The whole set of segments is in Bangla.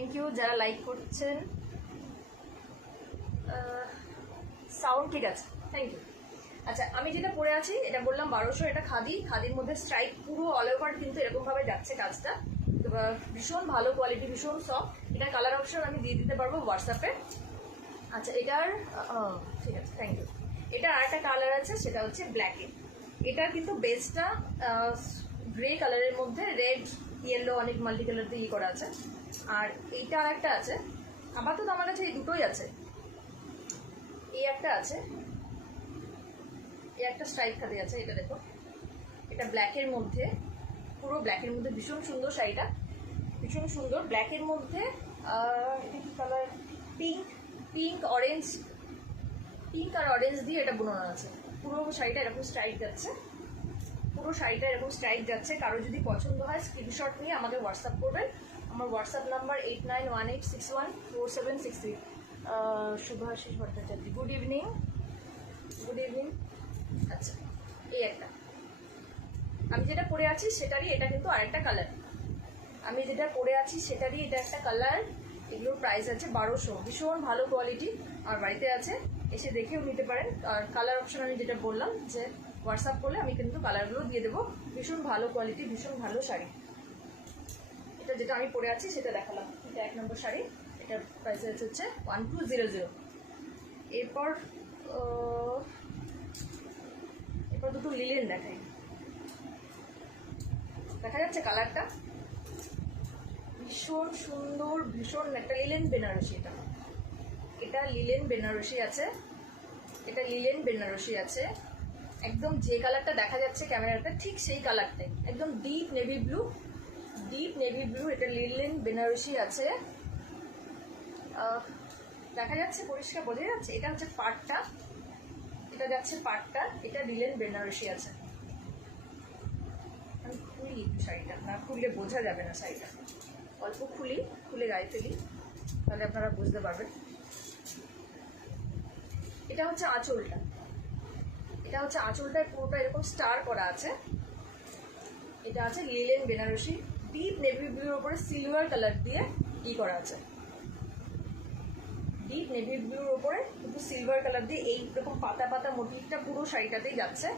থ্যাংক ইউ যারা লাইক করছেন। সাউন্ড ঠিক আছে, থ্যাংক ইউ। আচ্ছা, আমি যেটা পরে আছি এটা বললাম 1200, এটা খাদির মধ্যে স্ট্রাইপ পুরো অল ওভার কিন্তু এরকমভাবে যাচ্ছে কাজটা। ভীষণ ভালো কোয়ালিটি, ভীষণ সফট। এটা কালার অপশন আমি দিয়ে দিতে পারবো হোয়াটসঅ্যাপে। আচ্ছা, এটার ঠিক আছে, থ্যাংক ইউ। এটা আর একটা কালার আছে, সেটা হচ্ছে ব্ল্যাকে। এটার কিন্তু বেসটা গ্রে কালারের মধ্যে রেড ইয়েলো অনেক মাল্টি কালার দিয়ে করা আছে। আর এইটা আর একটা আছে, আপাতত আমার কাছে এই দুটোই আছে। এই একটা আছে, এই একটা স্ট্রাইপ খাদি আছে, এটা দেখো, এটা ব্ল্যাকের মধ্যে, পুরো ব্ল্যাকের মধ্যে ভীষণ সুন্দর শাড়িটা, ভীষণ সুন্দর ব্ল্যাকের মধ্যে। এটা কি কালার, পিঙ্ক অরেঞ্জ, পিঙ্ক আর অরেঞ্জ দিয়ে এটা বোনানো আছে। পুরো শাড়িটা এরকম স্ট্রাইপ যাচ্ছে, পুরো শাড়িটা এরকম স্ট্রাইপ যাচ্ছে। কারো যদি পছন্দ হয় স্ক্রিনশট নিয়ে আমাকে হোয়াটসঅ্যাপ করবেন। আমার WhatsApp number 8918614763। Shubhashis Bhattacharya, good evening. Good evening. আচ্ছা, এই একটা আমি যেটা পরে আছি সেটারই এটা কিন্তু আরেকটা কালার। আমি যেটা পরে আছি সেটারই এটা একটা কালার। এগুলোর প্রাইস আছে 1200। ভীষণ ভালো কোয়ালিটি, আর বাড়িতে আছে, এসে দেখেও নিতে পারেন। আর কালার অপশন আমি যেটা বললাম যে হোয়াটসঅ্যাপ করলে আমি কিন্তু কালারগুলো দিয়ে দেবো। ভীষণ ভালো কোয়ালিটি, ভীষণ ভালো শাড়ি। এটা যেটা আমি পরে আছি সেটা দেখালাম, এটা 1 নম্বর শাড়ি। এটার প্রাইস হচ্ছে 1200। এরপর দুটো লিলেন দেখাই। দেখা যাচ্ছে কালারটা ভীষণ সুন্দর, ভীষণ একটা লিলেন বেনারসি। এটা লিলেন বেনারসি আছে, এটা লিলেন বেনারসি আছে। একদম যে কালারটা দেখা যাচ্ছে ক্যামেরাটা ঠিক সেই কালারটাই, একদম deep navy blue, deep navy blue. এটা লিলেন বেনারসি আছে, দেখা যাচ্ছে পরিষ্কার বোঝা যাচ্ছে। এটা হচ্ছে পাটটা, এটা যাচ্ছে পাটটা। এটা লিলেন বেনারসি আছে। আমি খুলি শাড়িটা, না খুললে বোঝা যাবে না শাড়িটা। অল্প খুলে গায়ে ফেলি, তাহলে আপনারা বুঝতে পারবেন। এটা হচ্ছে আঁচলটা, এটা হচ্ছে আঁচলটায় পুরোটা এরকম স্টার করা আছে। এটা আছে লিলেন বেনারসি, ডিপ নেভি ব্লুর উপরে সিলভার কালার দিয়ে করা আছে। ডিপ নেভি ব্লুর উপরে কিন্তু সিলভার কালার দিয়ে এইরকম পাতা পাতা মোটিভটা পুরো শাড়িটাতেই যাচ্ছে।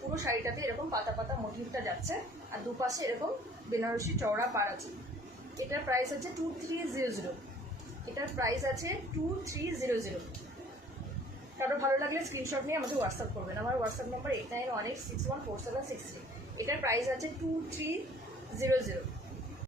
পুরো শাড়িটাতে এরকম পাতা পাতা মোটিভটা যাচ্ছে, আর দুপাশে এরকম বেনারসি চওড়া পাড় আছে। এটার প্রাইস আছে 2300। এটার প্রাইস আছে 2300। কারো ভালো লাগলে স্ক্রিনশট নিয়ে আমাকে হোয়াটসঅ্যাপ করবেন। আমার হোয়াটসঅ্যাপ নাম্বার 8918614763। এটার প্রাইস আছে 2300।